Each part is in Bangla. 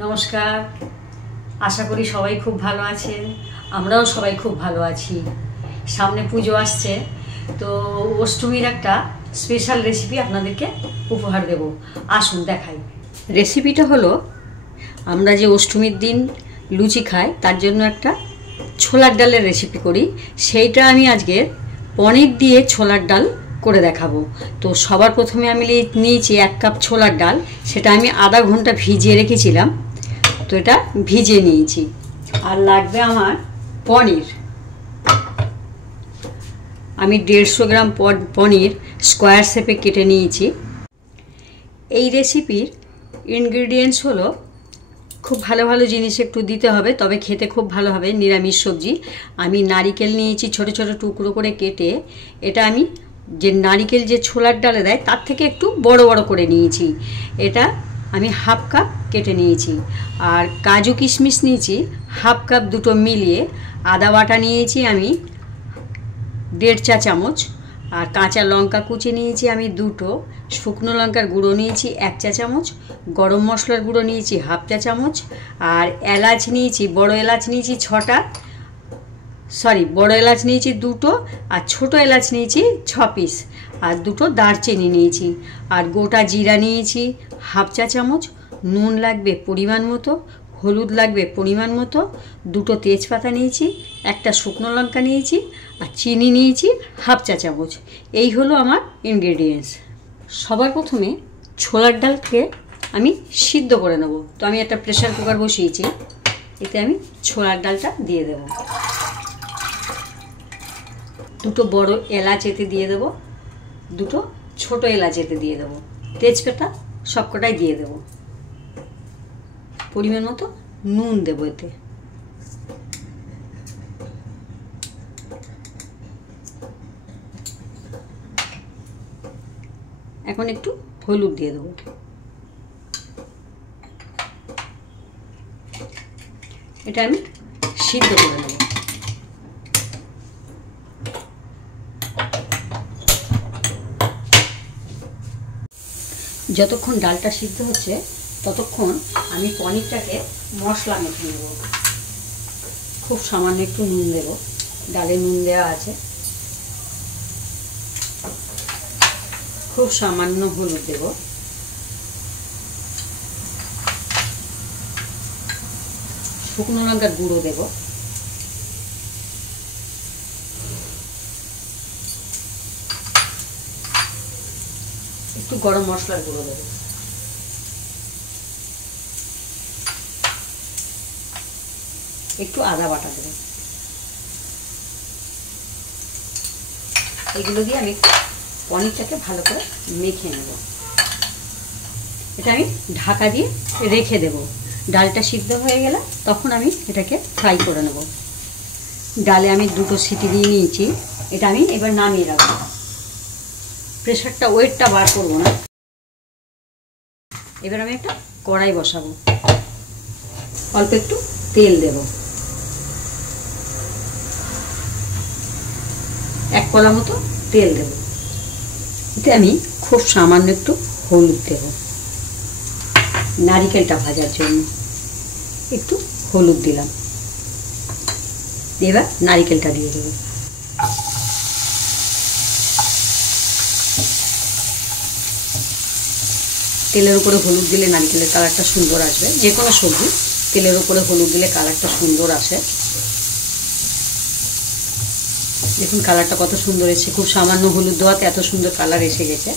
নমস্কার। আশা করি সবাই খুব ভালো আছেন। আমরাও সবাই খুব ভালো আছি। সামনে পুজো আসছে, তো অষ্টমীর একটা স্পেশাল রেসিপি আপনাদেরকে উপহার দেব। আসুন দেখাই। রেসিপিটা হলো, আমরা যে অষ্টমীর দিন লুচি খাই তার জন্য একটা ছোলার ডালের রেসিপি করি। সেইটা আমি আজকে পনির দিয়ে ছোলার ডাল করে দেখাবো। তো সবার প্রথমে আমি নিয়েছি 1 কাপ ছোলার ডাল। সেটা আমি আধা ঘন্টা ভিজিয়ে রেখেছিলাম, তো এটা ভিজিয়ে নিয়েছি। আর লাগবে আমার পনির। আমি 150 গ্রাম পনির স্কোয়ার শেপে কেটে নিয়েছি। এই রেসিপির ইনগ্রিডিয়েন্টস হলো, খুব ভালো ভালো জিনিস একটু দিতে হবে, তবে খেতে খুব ভালো হবে। নিরামিষ সবজি। আমি নারিকেল নিয়েছি ছোট ছোট টুকরো করে কেটে। এটা আমি যে নারিকেল যে ছোলার ডালে দেয় তার থেকে একটু বড় বড় করে নিয়েছি। এটা আমি হাফ কাপ কেটে নিয়েছি। আর কাজু কিশমিশ নিয়েছি হাফ কাপ, দুটো মিলিয়ে। আদা বাটা নিয়েছি আমি 1.5 চা চামচ। আর কাঁচা লঙ্কা কুচি নিয়েছি আমি 2টো। শুকনো লঙ্কার গুঁড়ো নিয়েছি 1 চা চামচ। গরম মশলার গুঁড়ো নিয়েছি হাফ চা চামচ। আর এলাচ নিয়েছি, বড় এলাচ নিয়েছি 6টা, বড় এলাচ নিয়েছি 2টো। আর ছোট এলাচ নিয়েছি 6 পিস। আর 2টো দারচিনি নিয়েছি। আর গোটা জিরা নিয়েছি হাফ চা চামচ। নুন লাগবে পরিমাণ মতো, হলুদ লাগবে পরিমাণ মতো। 2টো তেজপাতা নিয়েছি, একটা শুকনো লঙ্কা নিয়েছি। আর চিনি নিয়েছি হাফ চা চামচ। এই হলো আমার ইনগ্রেডিয়েন্টস। সবার প্রথমে ছোলার ডালকে আমি সিদ্ধ করে নেব। তো আমি একটা প্রেসার কুকার বসিয়েছি, এতে আমি ছোলার ডালটা দিয়ে দেব। 2টো বড় এলাচ এতে দিয়ে দেবো, 2টো ছোট এলাচ এতে দিয়ে দেবো, তেজপাতা সবকটাই দিয়ে দেবো। পরিমাণ মতো নুন দেবো এতে। এখন একটু হলুদ দিয়ে দেবো। এটা আমি সিদ্ধ করে নেব। যতক্ষণ ডালটা সিদ্ধ হচ্ছে ততক্ষণ আমি পনিরটাকে মশলা মেখে নেব। খুব সামান্য একটু নুন দেব, ডালে নুন দেওয়া আছে। খুব সামান্য হলুদ দেব। শুকনো লঙ্কার গুঁড়ো দেব। একটু গরম মশলার গুঁড়ো দেব। একটু আদা বাটা দেব। এগুলো দিয়ে আমি পনিরটাকে ভালো করে মেখে নেব। এটা আমি ঢাকা দিয়ে রেখে দেব। ডালটা সিদ্ধ হয়ে গেলে তখন আমি এটাকে ফ্রাই করে নেব। ডালে আমি 2টো সিটি দিয়ে নিয়েছি। এটা আমি এবার নামিয়ে রাখবো। প্রেসারটা ওয়েটটা বার করবো না। এবার আমি একটা কড়াই বসাবো। অল্প একটু তেল দেব। 1 কলা মতো তেল দেব। এতে আমি খুব সামান্য একটু হলুদ দেব, নারিকেলটা ভাজার জন্য একটু হলুদ দিলাম। এবার নারিকেলটা দিয়ে দেব। তেলের উপরে হলুদ দিলে নারকেলের কালারটা সুন্দর আসবে। যে কোনো সবজি তেলের উপরে হলুদ দিলে কালারটা সুন্দর আসে। দেখুন কালারটা কত সুন্দর এসেছে। খুব সামান্য হলুদ দেওয়াতে এত সুন্দর কালার এসে গেছে।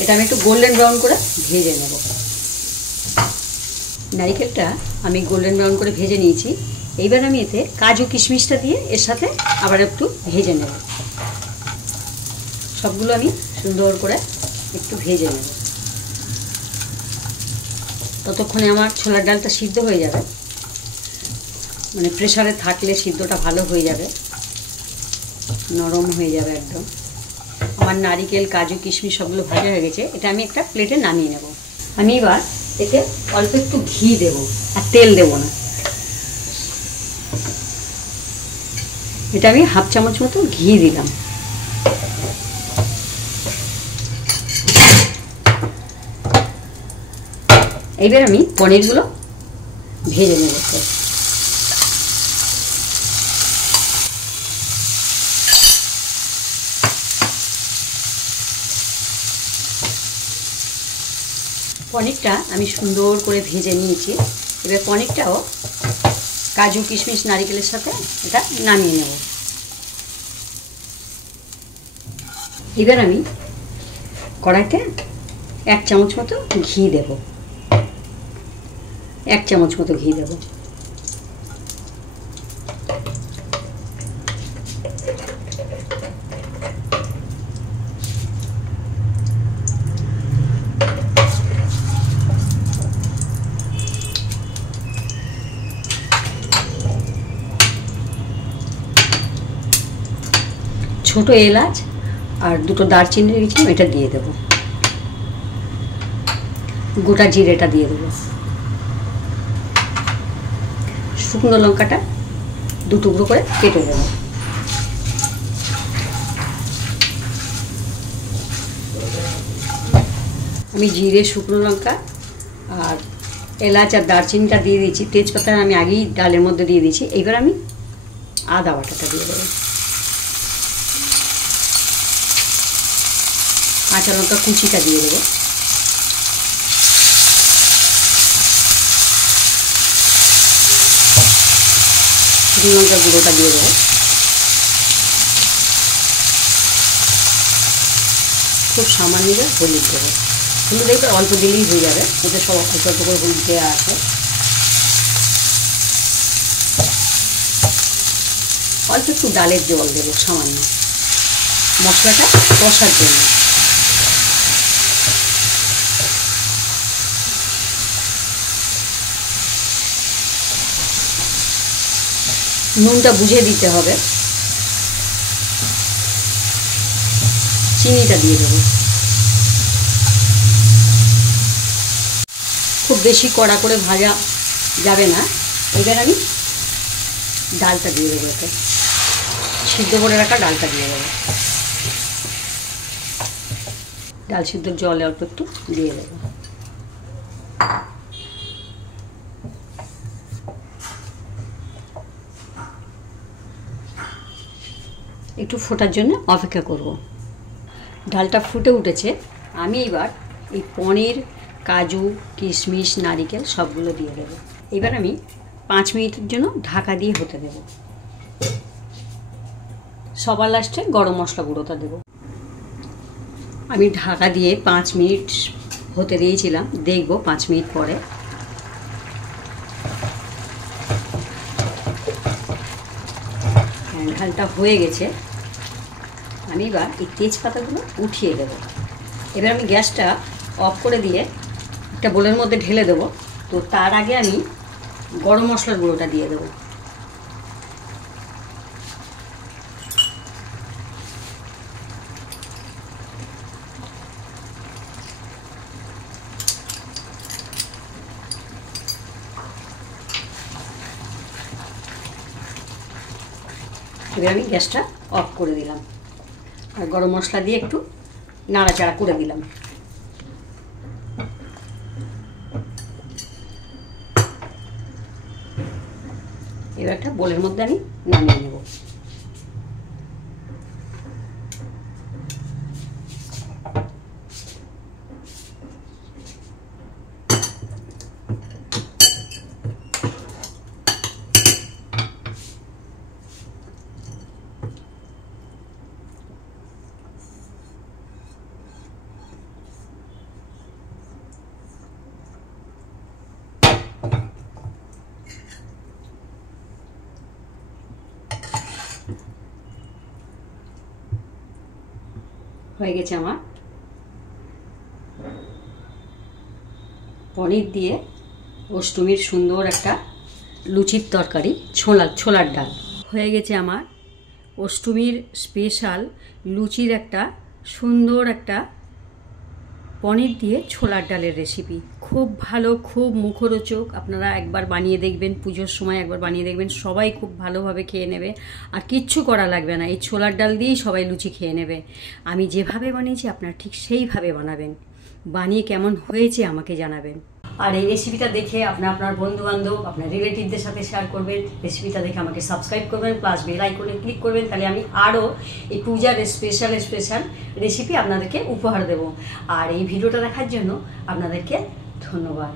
এটা আমি একটু গোল্ডেন ব্রাউন করে ভেজে নেব। নারকেলটা আমি গোল্ডেন ব্রাউন করে ভেজে নিয়েছি। এইবার আমি এতে কাজু কিশমিশটা দিয়ে এর সাথে আবার একটু ভেজে নেব। সবগুলো আমি সুন্দর করে একটু ভেজে নেব। ততক্ষণে আমার ছোলার ডালটা সিদ্ধ হয়ে যাবে। মানে প্রেসারে থাকলে সিদ্ধটা ভালো হয়ে যাবে, নরম হয়ে যাবে একদম। আমার নারিকেল কাজু কিশমিশ সবগুলো ভাজা হয়ে গেছে। এটা আমি একটা প্লেটে নামিয়ে নেব। আমি এবার এতে অল্প একটু ঘি দেব, আর তেল দেব না। এটা আমি হাফ চামচ মতো ঘি দিলাম। এইবার আমি পনিরগুলো ভেজে নেব। পনিরটা আমি সুন্দর করে ভেজে নিয়েছি। এবার পনিরটাও কাজু কিশমিশ নারিকেলের সাথে এটা নামিয়ে নেব। এবার আমি কড়াইতে 1 চামচ মতো ঘি দেব। 1 চামচ মতো ঘি দেব। ছোট এলাচ আর 2টো দারচিনি রেখেছিলাম, এটা দিয়ে দেব। গোটা জিরেটা দিয়ে দেব। শুকনো লঙ্কাটা 2 টুকরো করে কেটে দেব। আমি জিরে, শুকনো লঙ্কা আর এলাচ আর দারচিনিটা দিয়ে দিয়েছি। তেজপাতা আমি আগেই ডালের মধ্যে দিয়ে দিয়েছি। এইবার আমি আদা বাটাটা দিয়ে দেবো। কাঁচা লঙ্কা কুচিটা দিয়ে দেবো। শুকনো লঙ্কা গুঁড়োটা দিয়ে দেবো। খুব সামান্য হলুদ দেবো। হলুদ একটু অল্প দিলেই হয়ে যাবে, ওতে সব অল্প অল্প করে হলুদ দেওয়া আছে। অল্প একটু ডালের জল দেবো সামান্য, মশলাটা কষার জন্য। নুনটা বুঝে দিতে হবে। চিনিটা দিয়ে দেবো। খুব বেশি কড়া করে ভাজা যাবে না। এবার আমি ডালটা দিয়ে দেবো। এতে সিদ্ধ করে রাখা ডালটা দিয়ে দেবো। ডাল সিদ্ধর জলে অল্প একটু দিয়ে দেবো। একটু ফোটার জন্য অপেক্ষা করব। ডালটা ফুটে উঠেছে। আমি এবার এই পনির, কাজু, কিশমিশ, নারিকেল সবগুলো দিয়ে দেবো। এবার আমি 5 মিনিটের জন্য ঢাকা দিয়ে হতে দেব। সবার লাস্টে গরম মশলা গুঁড়োটা দেব। আমি ঢাকা দিয়ে 5 মিনিট হতে দিয়েছিলাম। দেখব 5 মিনিট পরে। ডালটা হয়ে গেছে। আমি এবার এই তেজপাতাগুলো উঠিয়ে দেব। এবার আমি গ্যাসটা অফ করে দিয়ে একটা বোলের মধ্যে ঢেলে দেবো। তো তার আগে আমি গরম মশলার গুঁড়োটা দিয়ে দেবো। এবার আমি গ্যাসটা অফ করে দিলাম আর গরম মশলা দিয়ে একটু নাড়াচাড়া করে দিলাম। এবার একটা বোলের মধ্যে আমি নামিয়ে নেব। হয়ে গেছে আমার পনির দিয়ে অষ্টমীর সুন্দর একটা লুচির তরকারি, ছোলার ডাল। হয়ে গেছে আমার অষ্টমীর স্পেশাল লুচির একটা সুন্দর একটা পনির দিয়ে ছোলার ডালের রেসিপি। খুব ভালো, খুব মুখরোচক। আপনারা একবার বানিয়ে দেখবেন, পুজোর সময় একবার বানিয়ে দেখবেন। সবাই খুব ভালোভাবে খেয়ে নেবে, আর কিচ্ছু করা লাগবে না। এই ছোলার ডাল দিয়েই সবাই লুচি খেয়ে নেবে। আমি যেভাবে বানিয়েছি আপনারা ঠিক সেইভাবে বানাবেন। বানিয়ে কেমন হয়েছে আমাকে জানাবেন। আর এই রেসিপিটা দেখে আপনার বন্ধুবান্ধব আপনার রিলেটিভদের সাথে শেয়ার করবেন। রেসিপিটা দেখে আমাকে সাবস্ক্রাইব করবেন, প্লাস বেল আইকনে ক্লিক করবেন, তাহলে আমি আরও এই পূজার স্পেশাল রেসিপি আপনাদেরকে উপহার দেব। আর এই ভিডিওটা দেখার জন্য আপনাদেরকে ধন্যবাদ।